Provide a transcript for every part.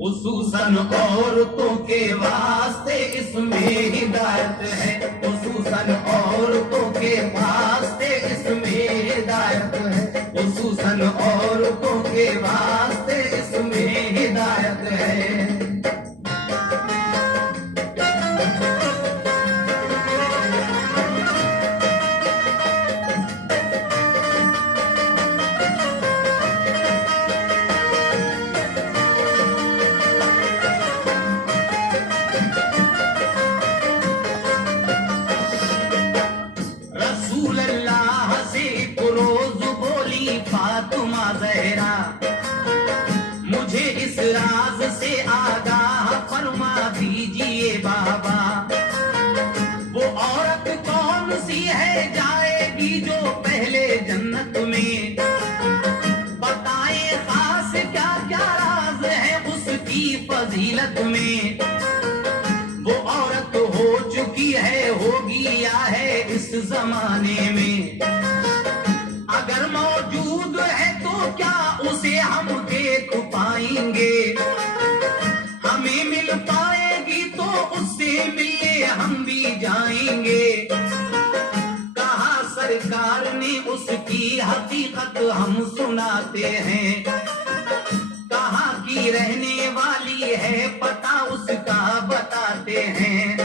खुसूसन औरतों के वास्ते इसमें हिदायत है, खुसूसन औरतों के वास्ते इसमें हिदायत है, खुसूसन औरतों के वास्ते इसमें हिदायत है। फातिमा ज़हरा मुझे इस राज से आगाह फरमा दीजिए बाबा, वो औरत कौन सी है जाएगी जो पहले जन्नत में, बताएं खास क्या क्या राज है उसकी फजीलत में। वो औरत हो चुकी है, होगी या है इस जमाने में, अगर मौजूद है तो क्या उसे हम देख पाएंगे, हमें मिल पाएगी तो उससे मिलने हम भी जाएंगे। कहा सरकार ने उसकी हकीकत हम सुनाते हैं, कहाँ की रहने वाली है पता उसका बताते हैं।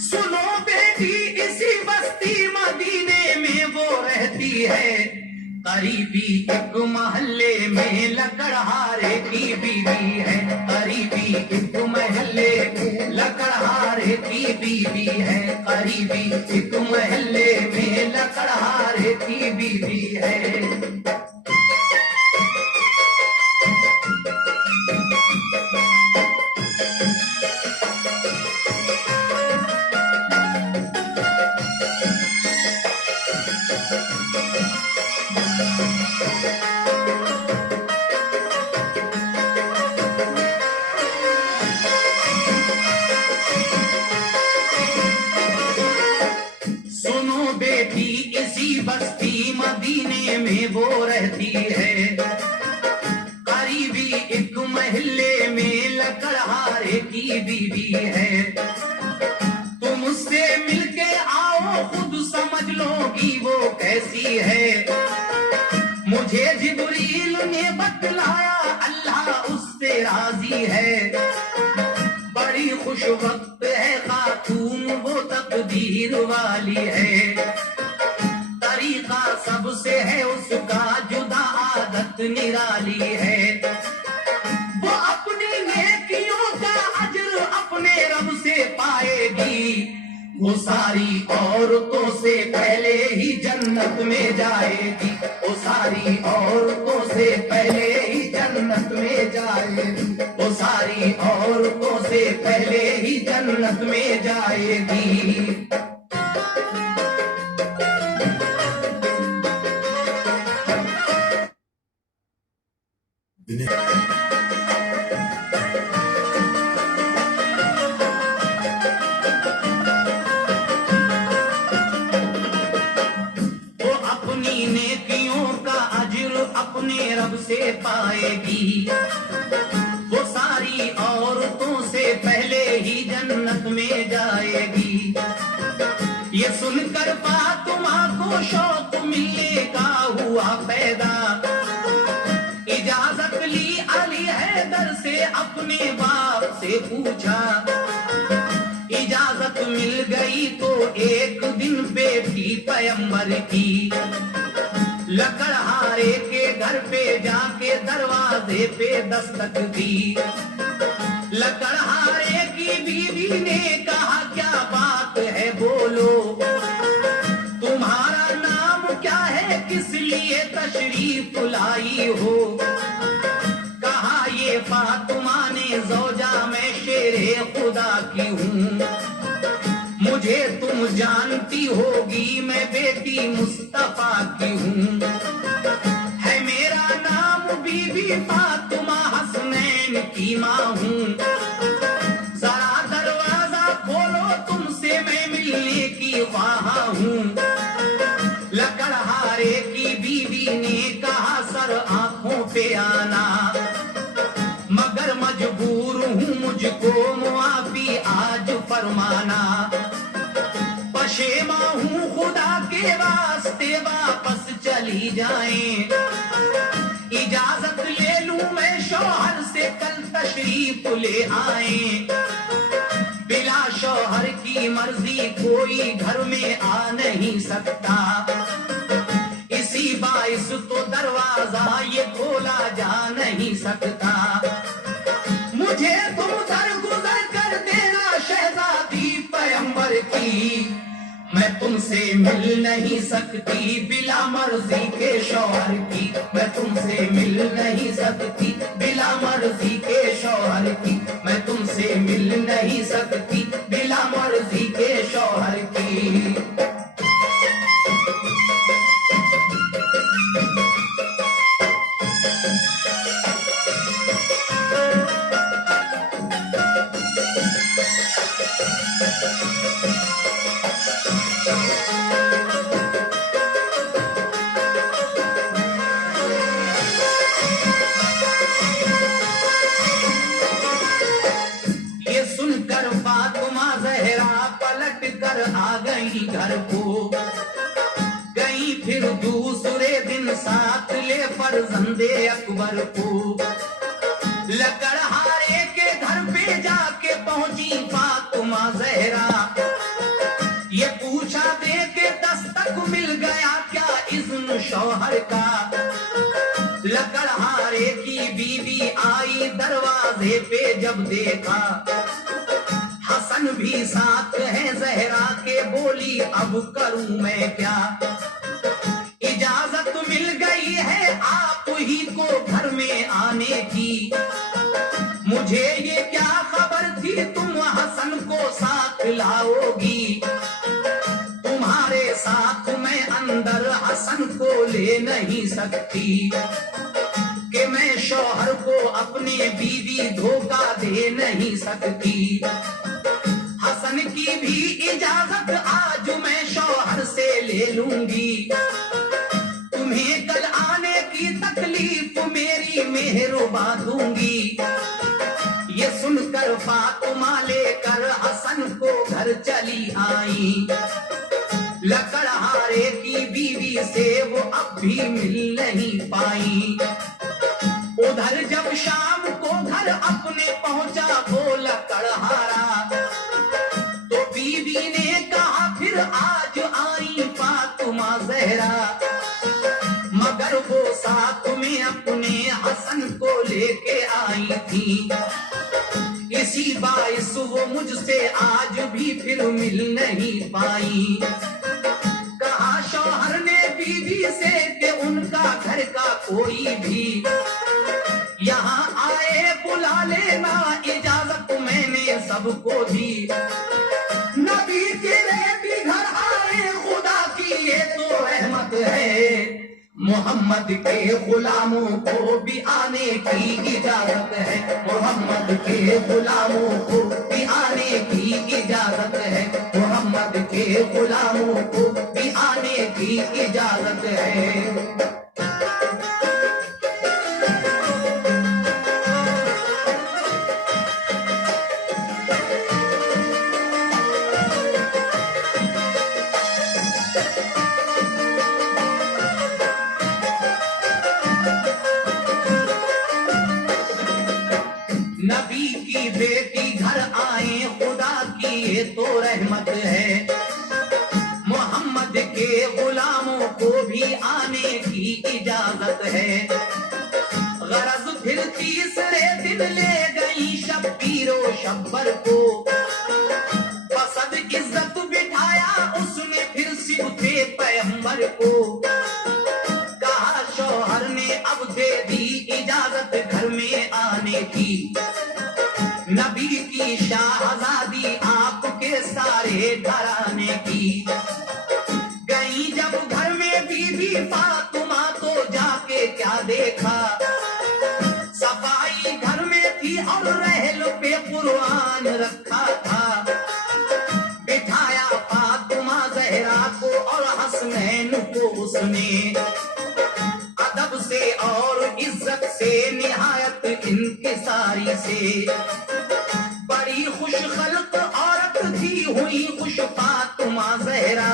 सुनो बेटी इसी बस्ती मदीने में वो रहती है, करीबी एक महल्ले में लकड़हारे की बीवी है, करीबी एक महल्ले में लकड़हारे की बीवी है, करीबी एक महल्ले में लकड़हारे की बीवी है। बस्ती मदीने में वो रहती है, करीबी एक महल्ले में लकड़हारे की बीवी है। तुम उससे मिलके आओ खुद समझ लोगी वो कैसी है, मुझे जिब्रील ने बतलाया अल्लाह उससे राजी है। बड़ी खुश वक्त है खातून वो तकदीर वाली है, तरीका सबसे है उसका जुदा आदत निराली है। वो अपनी नेकियों का अज्र अपने रब से पाएगी, वो सारी औरतों से पहले ही जन्नत में जाएगी, वो सारी औरतों से पहले ही जन्नत में जाएगी, वो सारी औरतों से पहले ही जन्नत में जाएगी। वो अपनी नेकियों का अज्र अपने रब से पाएगी, वो सारी औरतों से पहले ही जन्नत में जाएगी। ये सुनकर फातिमा को शौक मिलने का हुआ पैदा, इजाजत ली अली हैदर से अपने बाप से पूछा, इजाजत मिल गई तो एक दिन बेटी पैगंबर की लकड़हारे के घर पे जाके दरवाजे पे दस्तक दी। लकड़हारे की बीवी ने कहा क्या बात है बोलो, तुम्हारा नाम क्या है किस लिए तशरीफ लाई हो। कहा ये फातिमा ने ज़ौजा मैं शेरे खुदा की हूँ, मुझे तुम जानती होगी मैं बेटी मुस्तफा की हूँ। है मेरा नाम बीबी फातिमा हसनैन की माँ हूँ, जरा दरवाजा खोलो तुमसे मैं मिलने की ख्वाहा हूँ। लकड़हारे की बीवी ने कहा सर आंखों पे आना, मगर मजबूर फरमाना, पशेमा हूँ खुदा के वास्ते वापस चली जाएं, इजाजत ले लूं मैं शौहर से कल तशरीफ ले आएं, बिला शौहर की मर्जी कोई घर में आ नहीं सकता, इसी बाइस तो दरवाजा ये खोला जा नहीं सकता, मुझे तुम दरगुजर कर देना शहजादी पैगंबर की, मैं तुमसे मिल नहीं सकती बिला मर्जी के शौहर की, मैं तुमसे मिल नहीं सकती बिला मर्जी के शौहर की, मैं तुमसे मिल नहीं सकती बिला मर्जी के शौहर की। आ गई घर को, गई फिर दूसरे दिन साथ ले फर्जंदे अकबर को, लकड़हारे के घर पे जाके पहुंची फातिमा ज़हरा, ये पूछा दे के दस्तक मिल गया क्या इज़्न शौहर का, लकड़हारे की बीवी आई दरवाजे पे जब देखा, हसन भी साथ है ज़हरा के, बोली अब करूं मैं क्या, इजाजत मिल गई है आप ही को घर में आने की, मुझे ये क्या खबर थी तुम हसन को साथ लाओगी, तुम्हारे साथ मैं अंदर हसन को ले नहीं सकती, कि मैं शौहर को अपने बीवी धोखा दे नहीं सकती, हसन की भी इजाजत आज मैं शौहर से ले लूंगी, तुम्हें कल आने की तकलीफ मेरी मेहरबा दूंगी, ये सुनकर फातिमा लेकर हसन को घर चली आई, लकड़हारे की बीवी से वो अब भी मिल नहीं पाई, उधर जब शाम को घर अपने पहुंचा वो लकड़हारा, तो बीवी ने कहा फिर आज आई फातिमा ज़हरा, मगर वो साथ में अपने हसन को लेके आई थी, इसी बाइस वो मुझसे आज भी फिर मिल नहीं पाई, कहा शौहर ने बीवी से कि उनका घर का कोई भी यहाँ आए बुला लेना, इजाजत मैंने सबको दी, नबी तेरे भी घर आए खुदा की ये तो रहमत है, मोहम्मद के गुलामों को भी आने की इजाजत है, मोहम्मद के गुलामों को भी आने की इजाजत है, मोहम्मद के गुलामों को भी आने की इजाजत है। नबी की बेटी घर आए खुदा की ये तो रहमत है, मोहम्मद के गुलामों को भी आने की इजाजत है, गरज फिर तीसरे दिन ले गई शब्बीरो शब्बर को, पसंद इज्जत बिठाया उसने फिर सिबते पैगंबर को, कहा शौहर ने अब दे दी इजाजत घर में आने की, नबी की शाहजादी आपके सारे घराने की, गई जब घर में बीबी फातिमा तो जाके क्या देखा, सफाई घर में थी और रहल पे कुरान रखा था, बिठाया फातिमा ज़हरा को और हसनैन को उसने, अदब से और इज्जत से निहायत इनकिसारी से, बड़ी खुश खल्क औरत थी खुश फातिमा ज़हरा।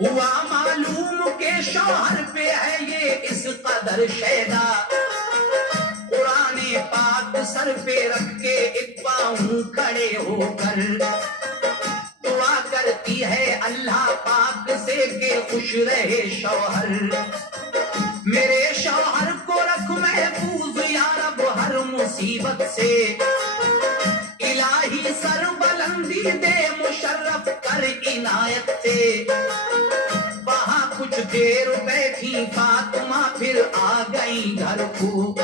हुआ मालूम के शौहर पे है ये इस कदर शैदा। कुराने पाक सर पे रख के एक पाँव खड़े होकर दुआ करती है अल्लाह पाक से के खुश रहे शौहर। मेरे शौहर को रख महफूज या रब हर मुसीबत से। इलाही सर बुलंदी दे मुशर्रफ कर इनायत से। वहां कुछ देर बैठी फातिमा फिर आ गई घर को।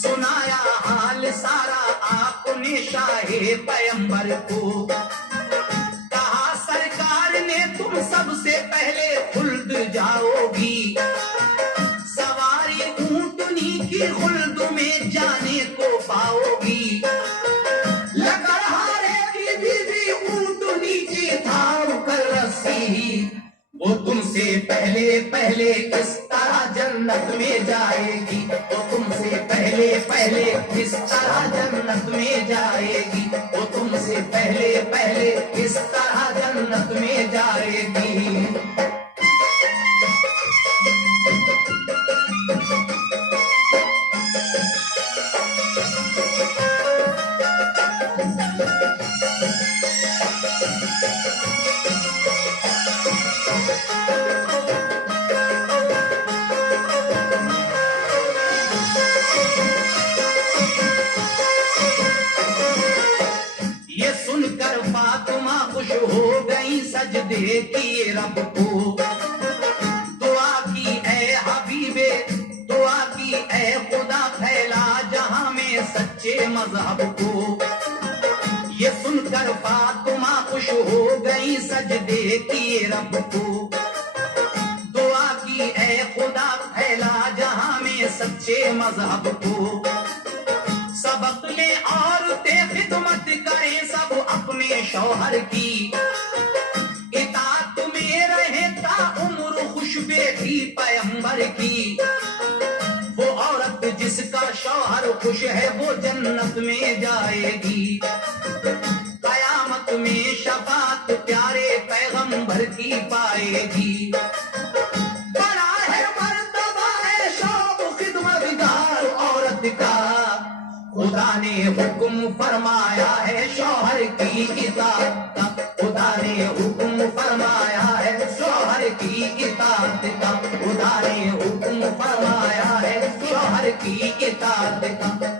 सुनाया हाल सारा आपने शाहे पैगंबर को। कहा सरकार ने तुम सबसे पहले खुल्द जाओगी। सवारी ऊंटनी की खुल्द में जाने को पाओगी। लकड़हारे की बीवी ऊंटनी की थाम कर रस्सी। वो तुमसे पहले पहले किस तरह जन्नत में जाएगी। वो तुमसे पहले पहले किस तरह जन्नत में जाएगी। वो तुमसे पहले पहले किस तरह जन्नत में जाएगी। ये सुनकर फातिमा खुश हो गई सजदे किए रब को। दुआ की ए हबीबे, दुआ की ए खुदा फैला जहां में सच्चे मजहब को। ये सुनकर फातिमा खुश हो गई सजदे किए रब को। दुआ की ए खुदा फैला जहां में सच्चे मजहब को। सबक ले औरतें खिदमत करें सब अपने शौहर की। इताअत में रहे ता उम्र खुश बेटी पैगंबर की। वो औरत जिसका शौहर खुश है वो जन्नत में जाएगी। कयामत में शफाअत प्यारे पैगंबर की पाएगी। बड़ा है मर्तबा है शौक खिदमतगार औरत का। खुदा ने हुक्म फरमाया है शौहर की इताअत का। खुदा ने हुक्म फरमाया है शौहर की इताअत का। खुदा ने हुक्म फरमाया है शौहर की इताअत का।